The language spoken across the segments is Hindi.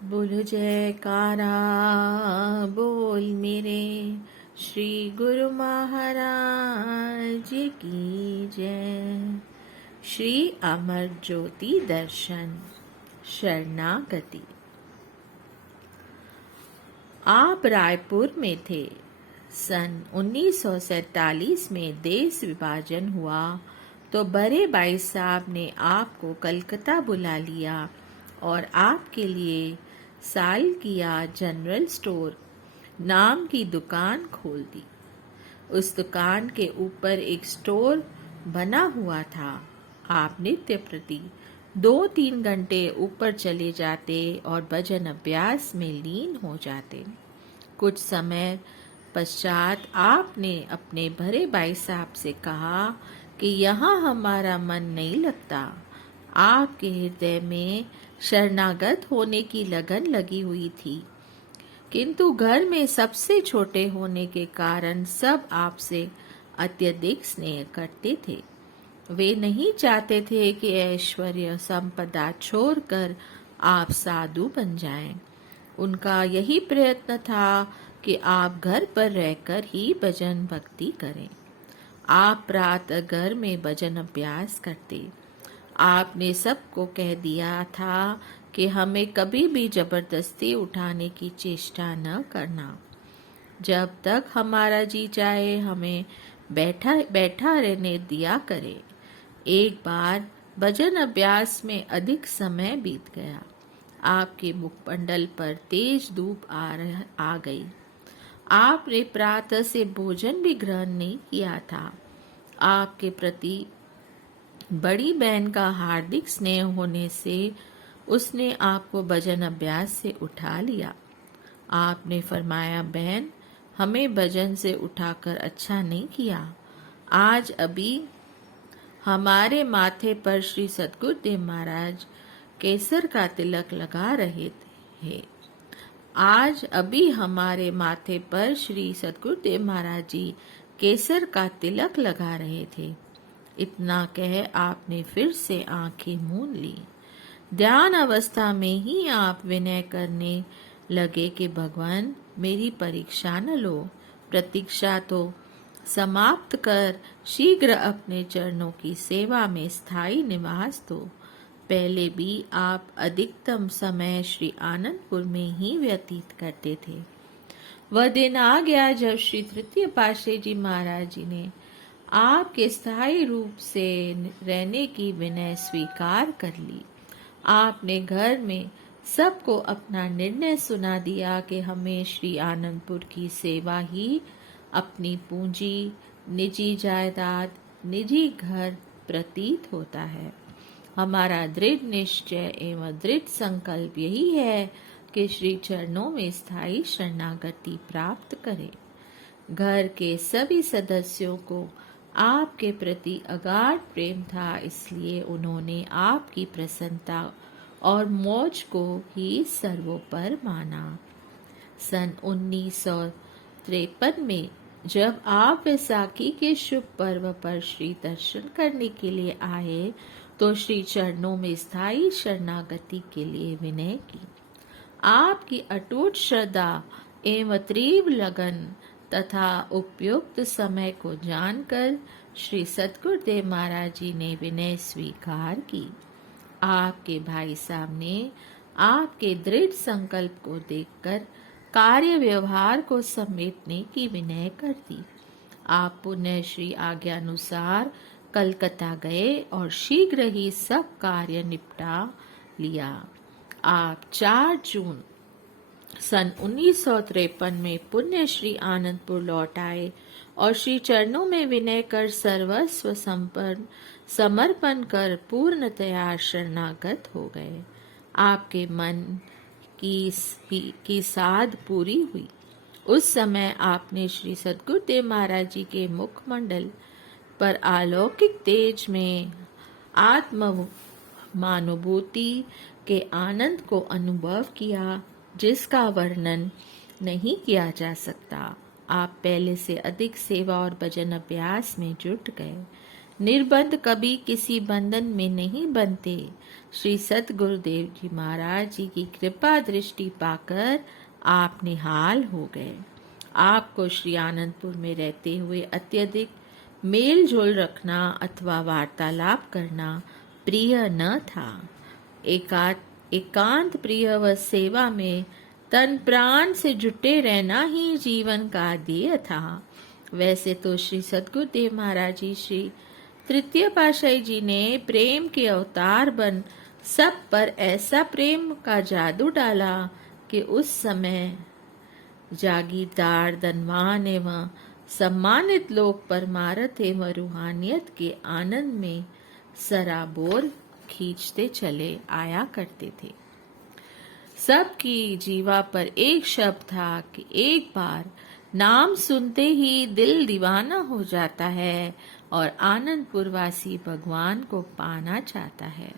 बोलो जयकारा बोल मेरे श्री गुरु महाराज की जय। श्री अमर ज्योति दर्शन शरणागति। आप रायपुर में थे। सन 1947 में देश विभाजन हुआ तो बड़े भाई साहब ने आपको कलकत्ता बुला लिया और आपके लिए साल किया जनरल स्टोर नाम की दुकान खोल दी। उस दुकान के ऊपर एक स्टोर बना हुआ था। आप नित्य प्रति 2-3 घंटे ऊपर चले जाते और भजन अभ्यास में लीन हो जाते। कुछ समय पश्चात आपने अपने बड़े भाई साहब से कहा कि यहाँ हमारा मन नहीं लगता। आपके हृदय में शरणागत होने की लगन लगी हुई थी, किंतु घर में सबसे छोटे होने के कारण सब आपसे अत्यधिक स्नेह करते थे। वे नहीं चाहते थे कि ऐश्वर्य संपदा छोड़कर आप साधु बन जाएं। उनका यही प्रयत्न था कि आप घर पर रहकर ही भजन भक्ति करें। आप प्रातः घर में भजन अभ्यास करते। आपने सबको कह दिया था कि हमें कभी भी जबरदस्ती उठाने की चेष्टा न करना। जब तक हमारा जी चाहे हमें बैठा बैठा रहने दिया करे। एक बार भजन अभ्यास में अधिक समय बीत गया। आपके मुखमंडल पर तेज धूप आ गई। आपने प्रातः से भोजन भी ग्रहण नहीं किया था। आपके प्रति बड़ी बहन का हार्दिक स्नेह होने से उसने आपको भजन अभ्यास से उठा लिया। आपने फरमाया, बहन, हमें भजन से उठाकर अच्छा नहीं किया। आज अभी हमारे माथे पर श्री सद्गुरुदेव महाराज केसर का तिलक लगा रहे थे। आज अभी हमारे माथे पर श्री सद्गुरुदेव महाराज जी केसर का तिलक लगा रहे थे। इतना कह आपने फिर से आंखें मूंद ली। ध्यान अवस्था में ही आप विनय करने लगे कि भगवान, मेरी परीक्षा न लो, प्रतीक्षा तो समाप्त कर शीघ्र अपने चरणों की सेवा में स्थायी निवास दो। पहले भी आप अधिकतम समय श्री आनंदपुर में ही व्यतीत करते थे। वह दिन आ गया जब श्री तृतीय पातशाही जी महाराज जी ने आपके स्थायी रूप से रहने की विनय स्वीकार कर ली। आपने घर में सबको अपना निर्णय सुना दिया कि हमें श्री आनंदपुर की सेवा ही अपनी पूंजी, निजी जायदाद, निजी घर प्रतीत होता है। हमारा दृढ़ निश्चय एवं दृढ़ संकल्प यही है कि श्री चरणों में स्थायी शरणागति प्राप्त करें। घर के सभी सदस्यों को आपके प्रति अगाध प्रेम था, इसलिए उन्होंने आपकी प्रसन्नता और मौज को ही सर्वोपर माना। सन 1953 में जब आप वैसाखी के शुभ पर्व पर श्री दर्शन करने के लिए आए तो श्री चरणों में स्थायी शरणागति के लिए विनय की। आपकी अटूट श्रद्धा एवं तीव्र लगन तथा उपयुक्त समय को जानकर श्री सद्गुरुदेव महाराज जी ने विनय स्वीकार की। आपके भाई साहब ने आपके दृढ़ संकल्प को देखकर कार्य व्यवहार को समेटने की विनय कर दी। आप पुनः श्री आज्ञानुसार कलकत्ता गए और शीघ्र ही सब कार्य निपटा लिया। आप 4 जून सन 1953 में पुण्य श्री आनंदपुर लौट आए और श्री चरणों में विनय कर सर्वस्व समर्पण कर पूर्णतया शरणागत हो गए। आपके मन की साध पूरी हुई। उस समय आपने श्री सद्गुरुदेव महाराज जी के मुखमंडल पर अलौकिक तेज में आत्मानुभूति के आनंद को अनुभव किया, जिसका वर्णन नहीं किया जा सकता। आप पहले से अधिक सेवा और भजन अभ्यास में जुट गए। निर्बंध कभी किसी बंधन में नहीं बनते। श्री सतगुरुदेव जी महाराज जी की कृपा दृष्टि पाकर आप निहाल हो गए। आपको श्री आनंदपुर में रहते हुए अत्यधिक मेल जोल रखना अथवा वार्तालाप करना प्रिय न था। एकांत प्रिय व सेवा में तन प्राण से जुटे रहना ही जीवन का ध्येय था। वैसे तो श्री सद्गुरुदेव महाराज जी श्री तृतीय पातशाही जी ने प्रेम के अवतार बन सब पर ऐसा प्रेम का जादू डाला कि उस समय जागीरदार, धनवान एवं सम्मानित लोग परमार्थ एवं रूहानियत के आनंद में सराबोर खींचते चले आया करते थे। सबकी जीवा पर एक शब्द था कि एक बार नाम सुनते ही दिल दीवाना हो जाता है और आनंदपुर वासी भगवान को पाना चाहता है।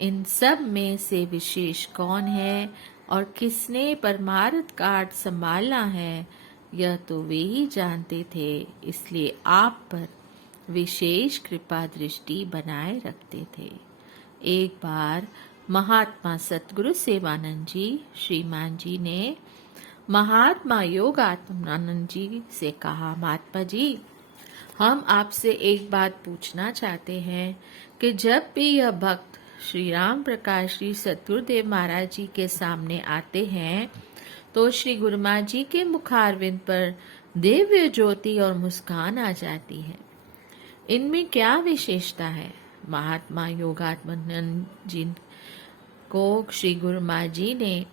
इन सब में से विशेष कौन है और किसने परमार्थ कार्ड संभालना है, यह तो वे ही जानते थे। इसलिए आप पर विशेष कृपा दृष्टि बनाए रखते थे। एक बार महात्मा सतगुरु सेवानंद जी श्रीमान जी ने महात्मा योगात्मानंद जी से कहा, महात्मा जी, हम आपसे एक बात पूछना चाहते हैं कि जब भी यह भक्त श्री राम प्रकाश श्री सतगुरुदेव महाराज जी के सामने आते हैं तो श्री गुरु महाराज जी के मुखारविंद पर दिव्य ज्योति और मुस्कान आ जाती है। इनमें क्या विशेषता है? महात्मा योगात्मानंद जी को श्री गुरु महाराज जी ने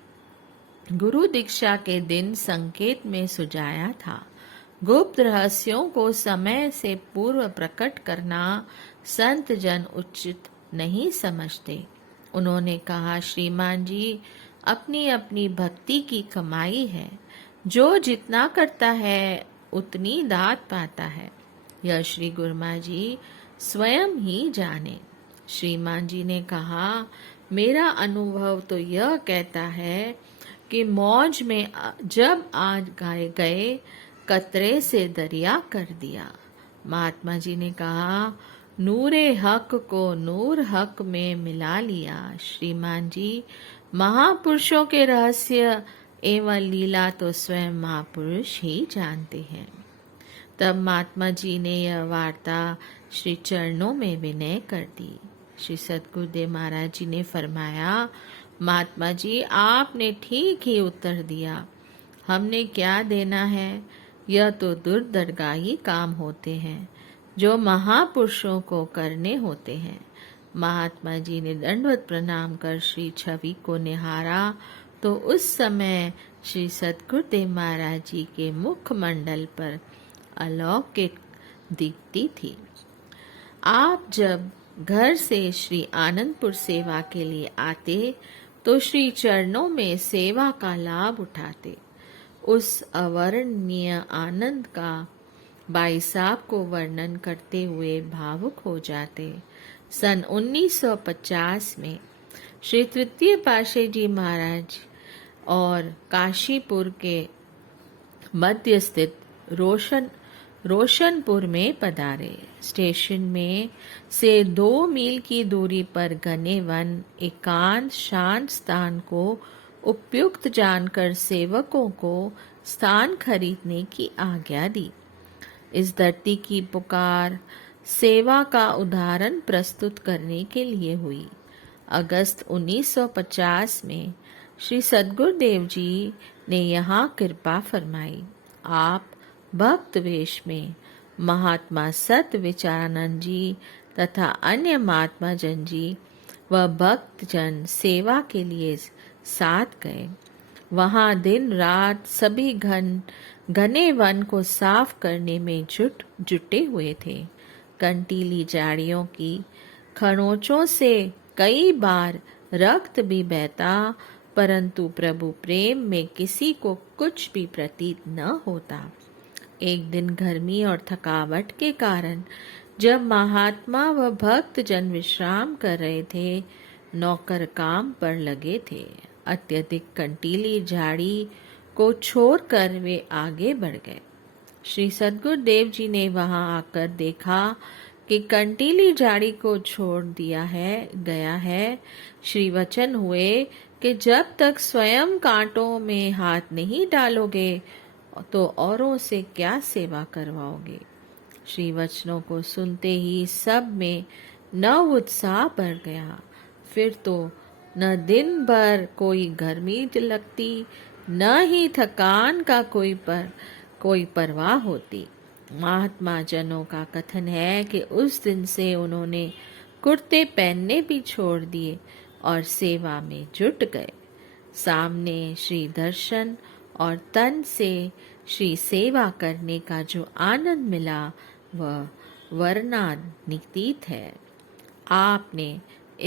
गुरु दीक्षा के दिन संकेत में सुझाया था। गुप्त रहस्यों को समय से पूर्व प्रकट करना संत जन उचित नहीं समझते। उन्होंने कहा, श्रीमान जी, अपनी अपनी भक्ति की कमाई है, जो जितना करता है उतनी दात पाता है। यह श्री गुरु महाराज जी स्वयं ही जाने। श्रीमान जी ने कहा, मेरा अनुभव तो यह कहता है कि मौज में जब आज गए कतरे से दरिया कर दिया। महात्मा जी ने कहा, नूरे हक को नूर हक में मिला लिया। श्रीमान जी, महापुरुषों के रहस्य एवं लीला तो स्वयं महापुरुष ही जानते हैं। तब महात्मा जी ने यह वार्ता श्री चरणों में विनय कर दी। श्री सतगुरुदेव महाराज जी ने फरमाया, महात्मा जी, आपने ठीक ही उत्तर दिया। हमने क्या देना है? यह तो दुर्दरगाही काम होते हैं जो महापुरुषों को करने होते हैं। महात्मा जी ने दंडवत प्रणाम कर श्री छवि को निहारा तो उस समय श्री सतगुरुदेव महाराज जी के मुखमंडल पर अलौकिक दीप्ति थी। आप जब घर से श्री आनंदपुर सेवा के लिए आते तो श्री चरणों में सेवा का लाभ उठाते। उस अवर्णनीय आनंद का भाई साहब को वर्णन करते हुए भावुक हो जाते। सन 1950 में श्री तृतीय पातशाही जी महाराज और काशीपुर के मध्य स्थित रोशनपुर में पधारे। स्टेशन में से 2 मील की दूरी पर घने वन एकांत शांत स्थान को उपयुक्त जानकर सेवकों को स्थान खरीदने की आज्ञा दी। इस धरती की पुकार सेवा का उदाहरण प्रस्तुत करने के लिए हुई। अगस्त 1950 में श्री सद्गुरुदेव जी ने यहाँ कृपा फरमाई। आप भक्त वेश में महात्मा सत विचारानंद जी तथा अन्य महात्मा जन जी व भक्त जन सेवा के लिए साथ गए। वहां दिन रात सभी घने वन को साफ करने में जुटे हुए थे। कंटीली झाड़ियों की खरोंचों से कई बार रक्त भी बहता, परंतु प्रभु प्रेम में किसी को कुछ भी प्रतीत न होता। एक दिन गर्मी और थकावट के कारण जब महात्मा व भक्त जन विश्राम कर रहे थे, नौकर काम पर लगे थे। अत्यधिक कंटीली झाड़ी को छोड़कर वे आगे बढ़ गए। श्री सद्गुरुदेव जी ने वहां आकर देखा कि कंटीली झाड़ी को छोड़ दिया है गया है, श्री वचन हुए कि जब तक स्वयं कांटों में हाथ नहीं डालोगे तो औरों से क्या सेवा करवाओगे। श्री वचनों को सुनते ही सब में नव उत्साह बढ़ गया। फिर तो न दिन भर कोई गर्मी लगती, न ही थकान का कोई परवाह होती। महात्मा जनों का कथन है कि उस दिन से उन्होंने कुर्ते पहनने भी छोड़ दिए और सेवा में जुट गए। सामने श्री दर्शन और तन से श्री सेवा करने का जो आनंद मिला वह वर्णनातीत है। आपने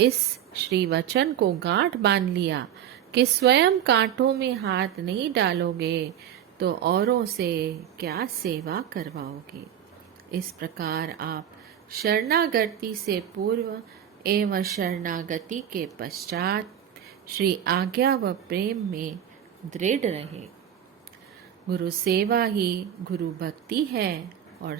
इस श्री वचन को गांठ बांध लिया कि स्वयं कांटों में हाथ नहीं डालोगे तो औरों से क्या सेवा करवाओगे। इस प्रकार आप शरणागति से पूर्व एवं शरणागति के पश्चात श्री आज्ञा व प्रेम में दृढ़ रहे। गुरु सेवा ही गुरु भक्ति है और